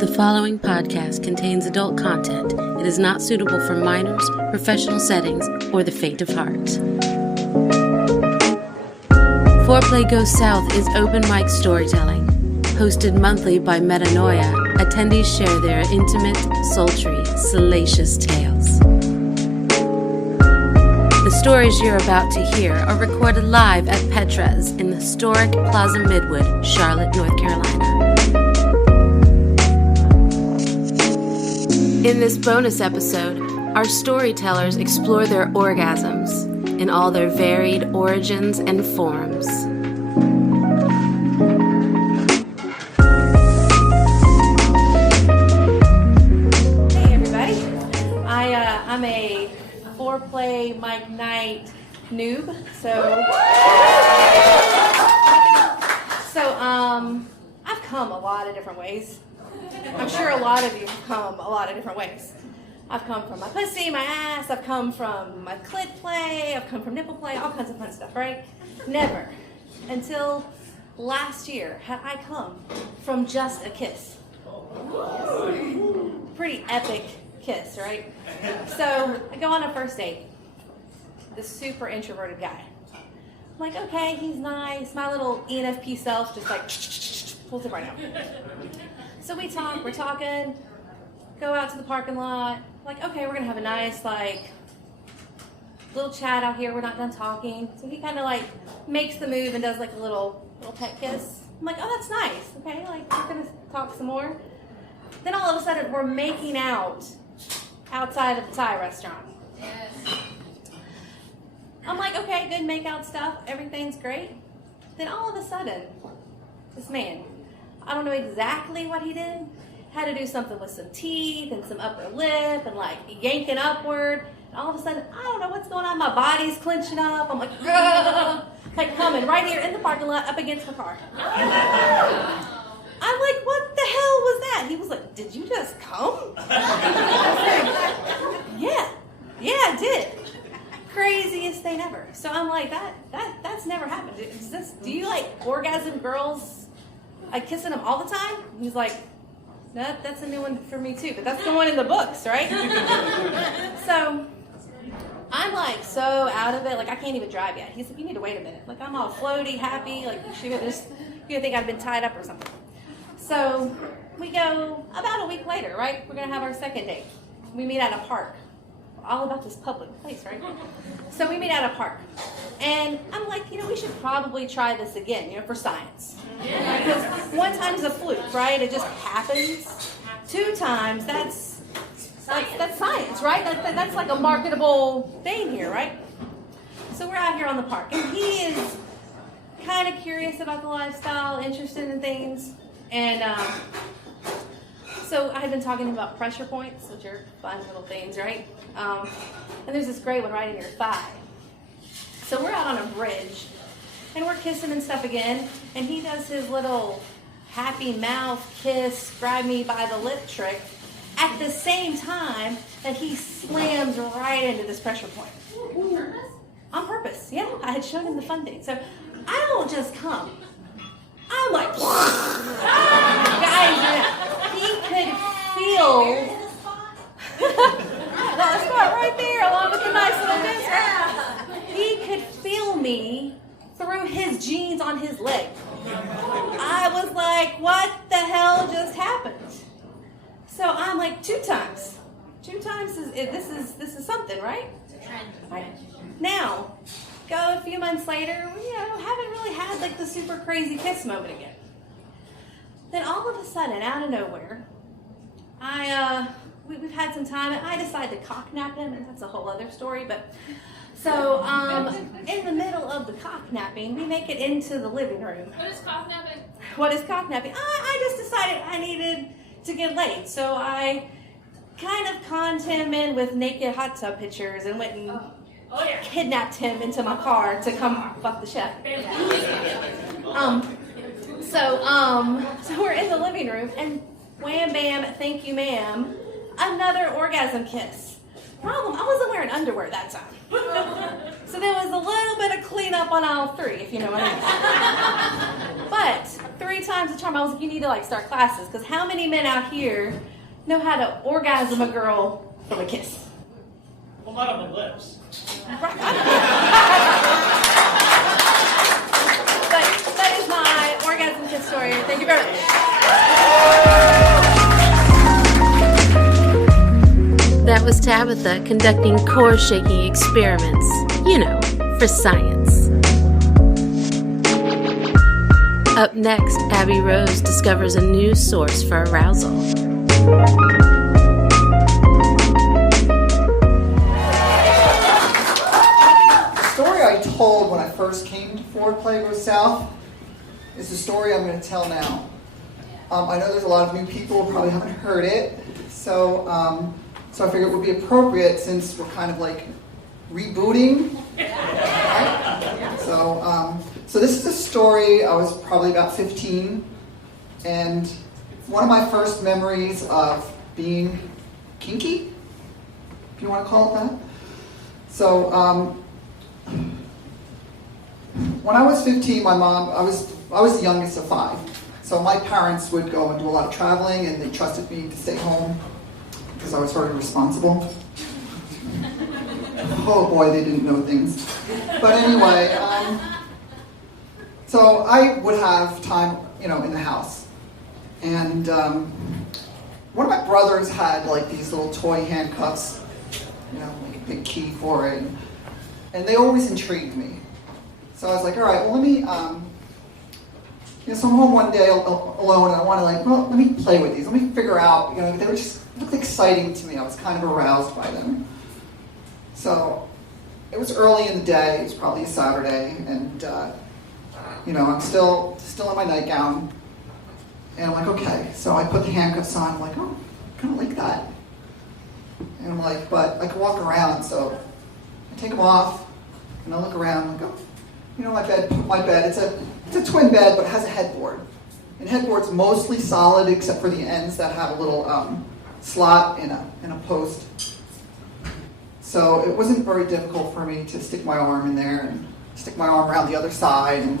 The following podcast contains adult content. It is not suitable for minors, professional settings, or the faint of heart. Foreplay Goes South is open mic storytelling. Hosted monthly by Metanoia, attendees share their intimate, sultry, salacious tales. The stories you're about to hear are recorded live at Petra's in the historic Plaza Midwood, Charlotte, North Carolina. In this bonus episode, our storytellers explore their orgasms in all their varied origins and forms. Hey everybody, I'm a Foreplay Mike Night noob, so I've come a lot of different ways. I'm sure a lot of you have come a lot of different ways. I've come from my pussy, my ass, I've come from my clit play, I've come from nipple play, all kinds of fun stuff, right? Never, until last year, had I come from just a kiss. Pretty epic kiss, right? So I go on a first date. This super introverted guy. I'm like, okay, he's nice. My little ENFP self just like pulls it right out. So we're talking, go out to the parking lot. Like, okay, we're gonna have a nice little chat out here. We're not done talking. So he kind of makes the move and does a little pet kiss. I'm like, oh, that's nice. Okay, we're gonna talk some more. Then all of a sudden we're making out outside of the Thai restaurant. Yes. I'm like, okay, good make out stuff. Everything's great. Then all of a sudden, this man, I don't know exactly what he did, had to do something with some teeth and some upper lip and yanking upward. And all of a sudden, I don't know what's going on. My body's clenching up. I'm like, coming right here in the parking lot up against my car. I'm like, what the hell was that? He was like, did you just come? Yeah, I did. Craziest thing ever. So I'm like, that's never happened. Do you orgasm girls kissing them all the time? He's like, that's a new one for me too, but that's the one in the books, right? So I'm so out of it, I can't even drive yet. He's like, you need to wait a minute. I'm all floaty, happy, you're gonna think I've been tied up or something. So we go about a week later, right? We're gonna have our second date. We meet at a park. All about this public place, right? So we meet at a park. And I'm like, we should probably try this again, for science. Because one time's a fluke, right? It just happens. 2 times, that's science, right? That's a marketable thing here, right? So we're out here on the park. And he is kind of curious about the lifestyle, interested in things. And so I had been talking about pressure points, which are fun little things, right? And there's this great one right in your thigh. So we're out on a bridge, and we're kissing and stuff again, and he does his little happy mouth kiss, grab me by the lip trick, at the same time that he slams right into this pressure point. On purpose? On purpose, yeah. I had shown him the fun date. So I don't just come. I'm like, guys, he could feel that spot right there, along with the nice little kiss. He could feel me through his jeans on his leg. I was like, what the hell just happened? So I'm like, 2 times. 2 times this is something, right? Right. Now, go a few months later, haven't really had the super crazy kiss moment again. Then all of a sudden, out of nowhere, we've had some time, and I decide to cock nap him, and that's a whole other story. But so in the middle of the cock napping, we make it into the living room. What is cock napping? What is cock napping? I just decided I needed to get laid, so I kind of conned him in with naked hot tub pictures and went and kidnapped him into my car to come fuck the chef. So we're in the living room, and wham bam, thank you ma'am, another orgasm kiss. Problem, I wasn't wearing underwear that time. So there was a little bit of cleanup on aisle 3, if you know what I mean. But 3 times the charm, I was like, you need to like start classes, because how many men out here know how to orgasm a girl from a kiss? Well, not on the lips. But that is my orgasm kiss story. Thank you very much. That was Tabatha conducting core-shaking experiments, for science. Up next, Abby Rose discovers a new source for arousal. The story I told when I first came to Foreplay Go South is the story I'm going to tell now. I know there's a lot of new people who probably haven't heard it, so I figured it would be appropriate since we're kind of like rebooting. Right? So this is a story. I was probably about 15, and one of my first memories of being kinky, if you want to call it that. So when I was 15, my mom, I was the youngest of 5. So my parents would go and do a lot of traveling, and they trusted me to stay home because I was very responsible. Oh boy, they didn't know things. But anyway, so I would have time, in the house. And one of my brothers had like these little toy handcuffs, like a big key for it. And they always intrigued me. So I was like, all right, well, let me, so I'm home one day alone, and I want to let me play with these. Let me figure out, they were just looked exciting to me. I was kind of aroused by them. So it was early in the day. It was probably a Saturday, and I'm still in my nightgown, and I'm like, okay. So I put the handcuffs on. I'm like, oh, I kind of like that. And I'm like, but I can walk around, so I take them off, and I look around. I'm like, oh, my bed. It's a twin bed, but it has a headboard. And headboard's mostly solid except for the ends that have a little slot in a post. So it wasn't very difficult for me to stick my arm in there and stick my arm around the other side and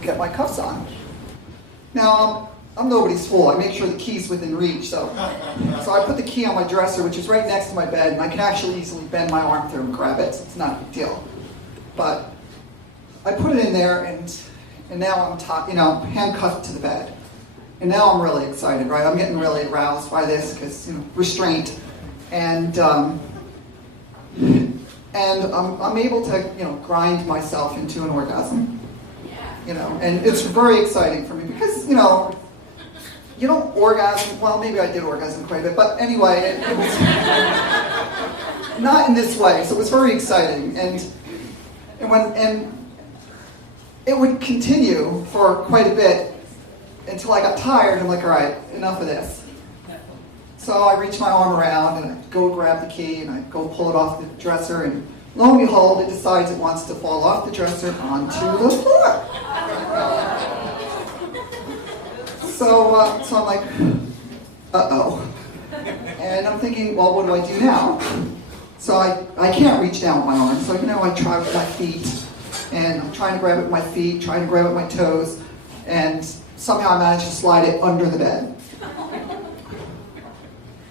get my cuffs on. Now, I'm nobody's fool. I make sure the key's within reach. So I put the key on my dresser, which is right next to my bed, and I can actually easily bend my arm through and grab it. So it's not a big deal. But I put it in there, and now I'm handcuffed to the bed. And now I'm really excited, right? I'm getting really aroused by this because, restraint. And I'm able to, grind myself into an orgasm. And it's very exciting for me because, you don't orgasm. Well, maybe I did orgasm quite a bit, but anyway, it was not in this way. So it was very exciting, and it would continue for quite a bit until I got tired. I'm like, all right, enough of this. So I reach my arm around and I go grab the key and I go pull it off the dresser, and lo and behold, it decides it wants to fall off the dresser onto the floor. So I'm like, uh-oh. And I'm thinking, well, what do I do now? So I can't reach down with my arm. So, I try with my feet, and I'm trying to grab it with my feet, trying to grab it with my toes, and somehow I managed to slide it under the bed.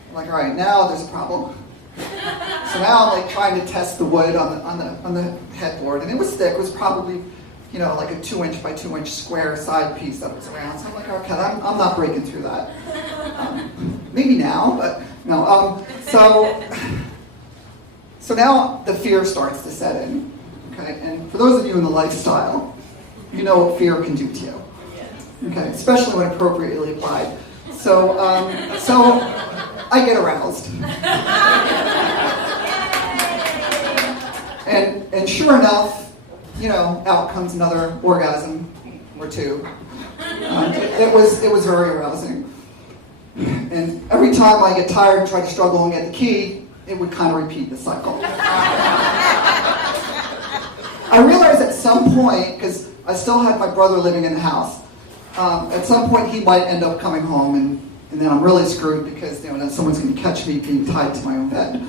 I'm like, all right, now there's a problem. So now I'm trying to test the wood on the headboard, and it was thick. It was probably, like a 2-inch by 2-inch square side piece that was around. So I'm like, okay, I'm not breaking through that. Maybe now, but no. So now the fear starts to set in. Okay, and for those of you in the lifestyle, you know what fear can do to you. Okay, especially when appropriately applied. So I get aroused. And sure enough, out comes another orgasm or two. It was very arousing. And every time I get tired and try to struggle and get the key, it would kind of repeat the cycle. I realized at some point, because I still had my brother living in the house, at some point he might end up coming home, and then I'm really screwed because then someone's going to catch me being tied to my own bed.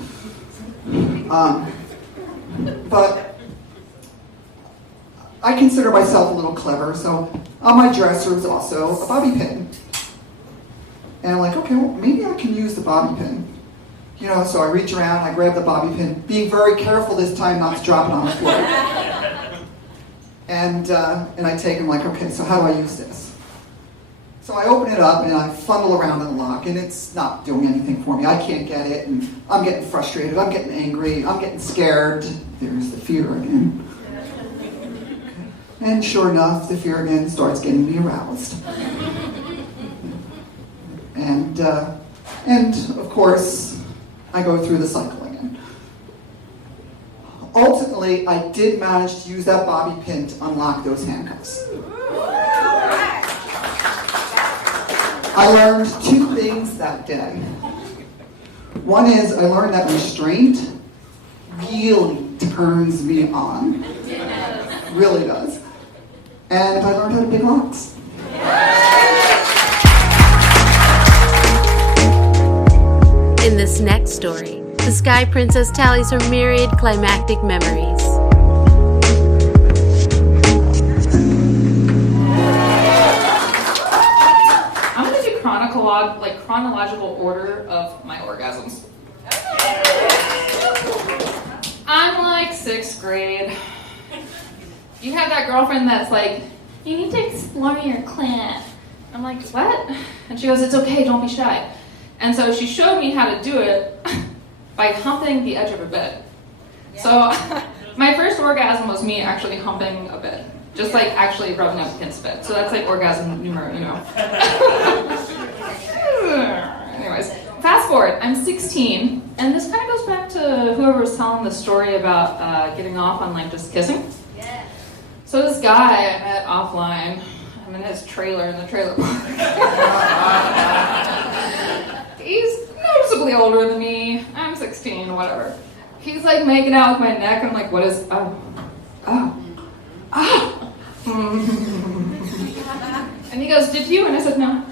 But I consider myself a little clever, so on my dresser is also a bobby pin. And I'm like, okay, well, maybe I can use the bobby pin. You know, so I reach around, I grab the bobby pin, being very careful this time not to drop it on the floor. And I take it, I'm like, okay, so how do I use this? So I open it up and I fumble around in the lock, and it's not doing anything for me. I can't get it, and I'm getting frustrated, I'm getting angry, I'm getting scared. There's the fear again. And sure enough, the fear again starts getting me aroused. And of course, I go through the cycle again. Ultimately, I did manage to use that bobby pin to unlock those handcuffs. I learned two things that day. One is I learned that restraint really turns me on. Really does. And I learned how to pick locks. In this next story, the Sky Princess tallies her myriad climactic memories. I'm going to do chronological order of my orgasms. I'm like 6th grade. You have that girlfriend that's like, you need to explore your clit. I'm like, what? And she goes, it's okay, don't be shy. And so she showed me how to do it by humping the edge of a bed. Yeah. So my first orgasm was me actually humping a bed. Just like actually rubbing up against the bed. So that's like orgasm numero uno. Anyways, fast forward, I'm 16. And this kind of goes back to whoever was telling the story about getting off on like just kissing. Yeah. So this guy I met offline, I'm in his trailer in the trailer park. He's noticeably older than me. I'm 16, whatever. He's like making out with my neck. I'm like, what is, And he goes, did you? And I said, no.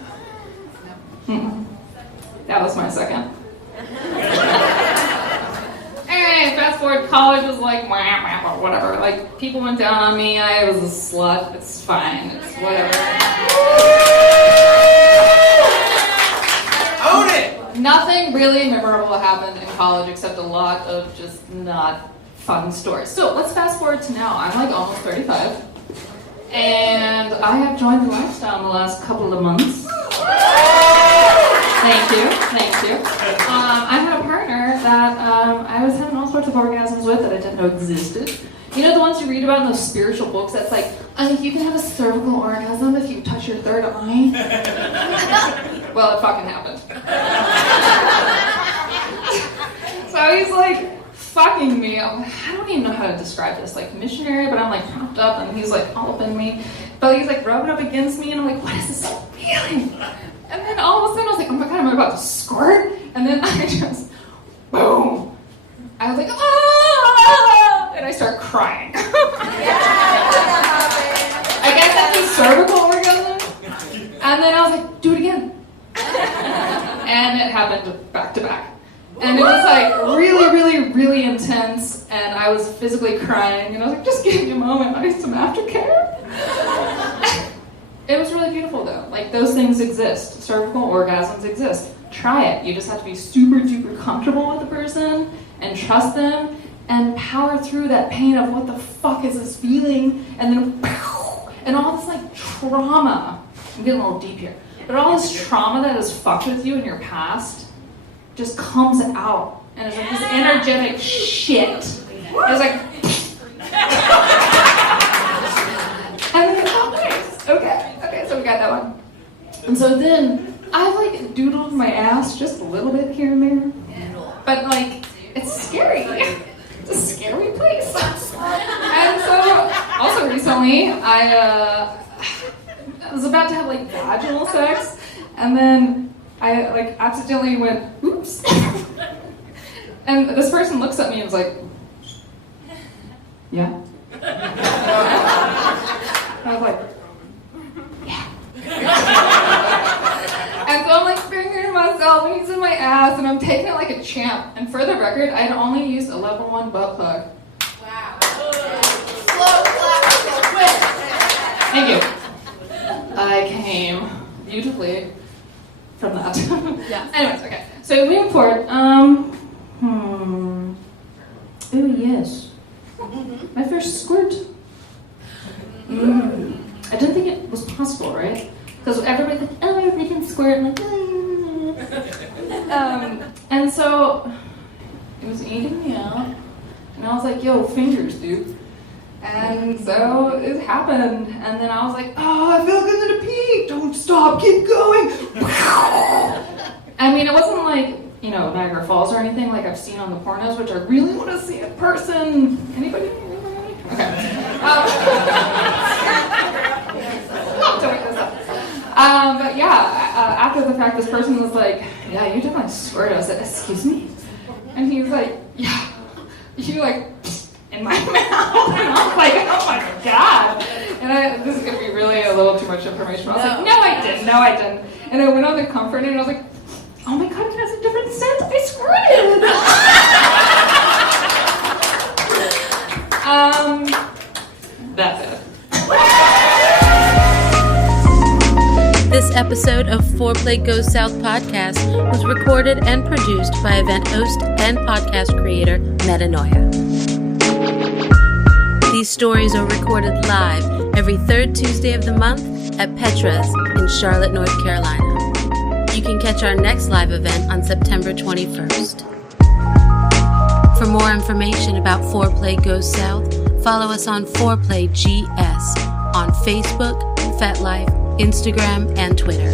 That was my second. Anyway, fast forward, college was like, whatever. Like, people went down on me. I was a slut. It's fine. It's whatever. Own it! Nothing really memorable happened in college except a lot of just not fun stories. So let's fast forward to now. I'm like almost 35. And I have joined the lifestyle in the last couple of months. Thank you. I had a partner that I was having all sorts of orgasms with that I didn't know existed. You know the ones you read about in those spiritual books that's like, you can have a cervical orgasm if you touch your third eye? Well, it fucking happened. So he's like fucking me. I don't even know how to describe this. Like missionary, but I'm like propped up and he's like helping me. But he's like rubbing up against me and I'm like, what is this feeling? And then all of a sudden I was like, oh my God, am I about to squirt? And then I just, boom. I was like, ah! And I start crying. I guess that's a cervical orgasm. And then I was like, do it again. And it happened back to back. And it was like really intense. And I was physically crying. And I was like, just give me a moment. I need some aftercare. It was really beautiful though. Like those things exist. Cervical orgasms exist. Try it. You just have to be super duper comfortable with the person and trust them and power through that pain of what the fuck is this feeling, and then and all this like trauma. I'm getting a little deep here. But all this trauma that has fucked with you in your past just comes out. And it's like this energetic shit. It's like and then okay, so we got that one. And so then I've like doodled my ass just a little bit here and there. But like, it's scary. It's a scary place. And so also recently I was about to have like vaginal sex and then I like accidentally went, oops. And this person looks at me and was like, yeah. I was like, yeah. And so I'm like fingering myself and he's in my ass and I'm taking it like a champ. And for the record, I had only used a level 1 butt plug. Wow. Slow clap for the win. Thank you. I came beautifully from that. Yeah. Anyways, okay. So moving forward, oh yes. My first squirt. I didn't think it was possible, right? Because everybody's like, oh, they can squirt. I'm like, and so it was eating me out. And I was like, yo, fingers, dude. And so it happened. And then I was like, oh, I feel good at a peak. Don't stop, keep going. I mean, it wasn't like, you know, Niagara Falls or anything like I've seen on the pornos, which I really want to see in person. Anybody? Okay. But yeah, after the fact, this person was like, yeah, you definitely squirted. I said, excuse me? And he was like, yeah, you like in my mouth. And I was like, oh my God. And this is going to be really a little too much information. But I was like, no, I didn't. And I went on the comfort and I was like, oh my God, it has a different scent. I squirted. That's it. This episode of Foreplay Goes South podcast was recorded and produced by event host and podcast creator Metanoia. These stories are recorded live every third Tuesday of the month at Petra's in Charlotte, North Carolina. You can catch our next live event on September 21st. For more information about Foreplay Goes South, follow us on Foreplay GS on Facebook, FetLife, Instagram, and Twitter.